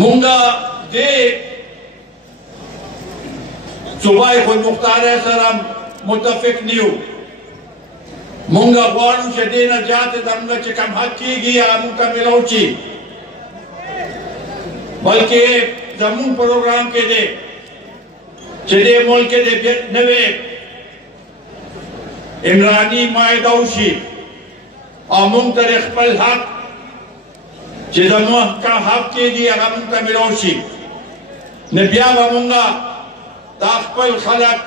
مونږه د صوبای خود مختاره سره متفق نیو. مونږه غواړو چې دې نه زیاتې زموږ چې کم حق کېږي هغه موږ ته میلاو شي، بلکې زموږ پروګرام کې دی چې دې ملک کې د نوې عمراني معاهده وشي او موږ ته خپل حق چې زموږ کم حق کېږي هغه موږ ته میلاو شي. نه بیا به مونږه دا خپل خلک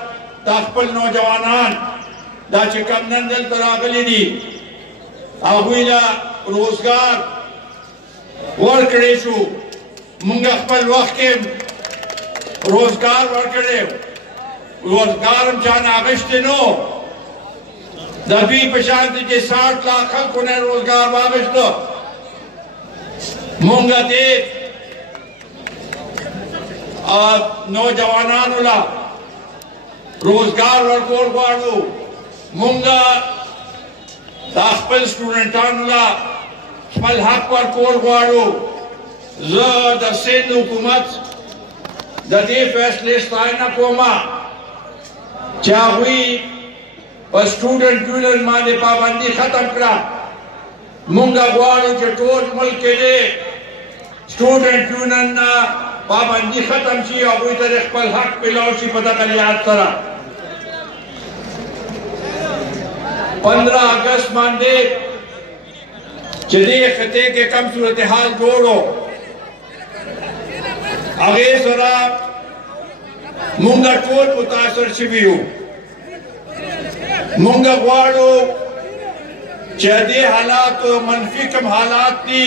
دا خپل نوجوانان دا چې کم نن دلته راغلي دي هغوی له روزګار ورکړی شو. مونږ خپل وخت کې روزګار ورکړی، روزګار هم چا نه اخیستی نو. د دوی په شان دي چې 60 لاک خلکو نه روزګار واخیسته. مونږ دې نوجوانانو له روزګار ورکول غواړو. مونږه دا خپل سټوډنټانو له خپل حق ورکول غواړو. زه د سند حکومت د دې فیصلې ستاینه کومه چې هغوی په سټوډنټ یونین باندې پابندي ختم کړه. مونږه غواړو چې ټول ملک کې دې سټوډنټ یونین نه پابندي ختم شي، هغوی ته خپل حق میلاو شي په دغه لحاظ سره. 15 اگست باندې چې دې خطې کې کم صورتحال جوړو هغې سره مونږ ټول متاثر شوي یو. مونږ غواړو چې دې حالاتو منفي کم حالات دي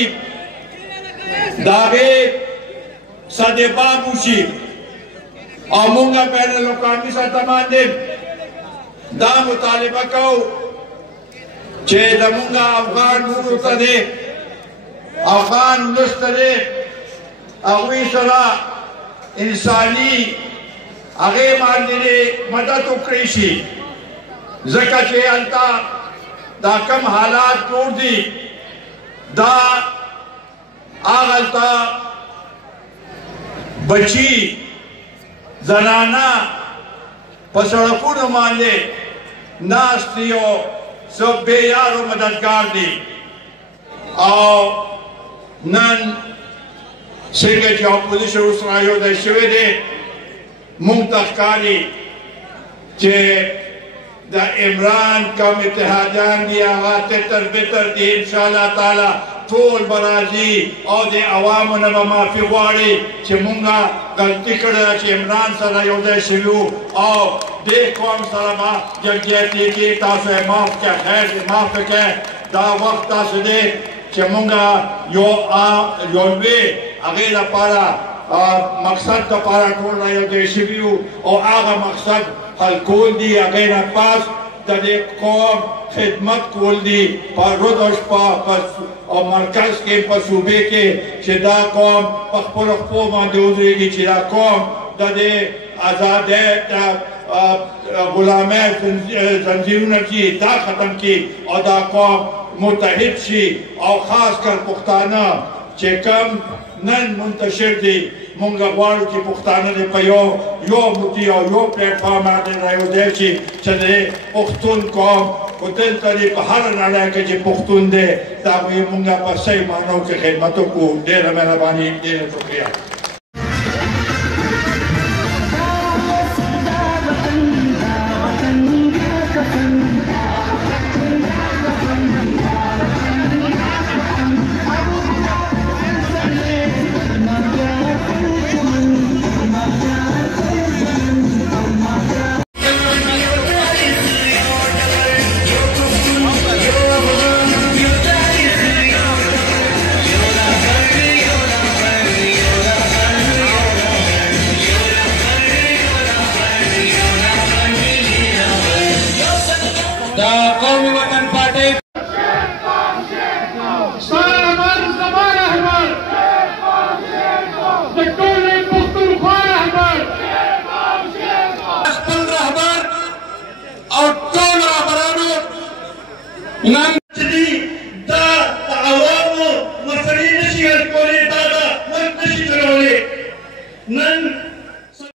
د هغې سدباب وشي او مونږه بین الاقوامي سطح باندې دا مطالبه کوو چې زمونږه افغان وروڼو ته دی افغان ولس ته دی هغوی سره انساني هغې باندې مدد وکړی شي، ځکه چې هلته دا کم حالات جوړ دي دا هغلته بچی زنانه په سړکونو باندې ناست دي او سب بې یارو مددګار دي. او نن څنګه چې اپوزیشن ورسره یوځای شوی دی موږ ته ښکاري چې د عمران کم اتحادیان دي هغه تتر بتر دي. انشاءالله تعالی ټول به راځي او د عوامو نه به معافي غواړي چې مونږه غلطي کړې چې عمران سره یوځای شوي او دې قوم سره به جنګیاتي کې تاسو یې معاف کړه، خیر دې معاف کړه. دا وخت تاسو دی چې مونږه یو لوی هغې لپاره مقصد دپاره ټول را یوځای شوي یو او هغه مقصد حل کول دي. هغې نه پس د دې قوم خدمت کول دي په رود او شپه او مرکز کې په صوبې کې چې دا قوم په خپلو خپو باندې ودرېږي، چې دا قوم د دې ازادۍ غلامۍ زنځیرونه چې دا ختم کړي او دا قوم متحد شي. او خاص کر پښتانه چې کم نن منتشر دي مونږ غواړو چې پښتانه دې په یو موټي او یو پلیټفارم باندې رايوځای شي چې د پښتون قوم خو دلته دې په هره نړۍ کې چې پښتون دی د هغوی مونږ په صحیح معنو کې خدمت وکړو. ډېره مهرباني، ډېره شکریه. نن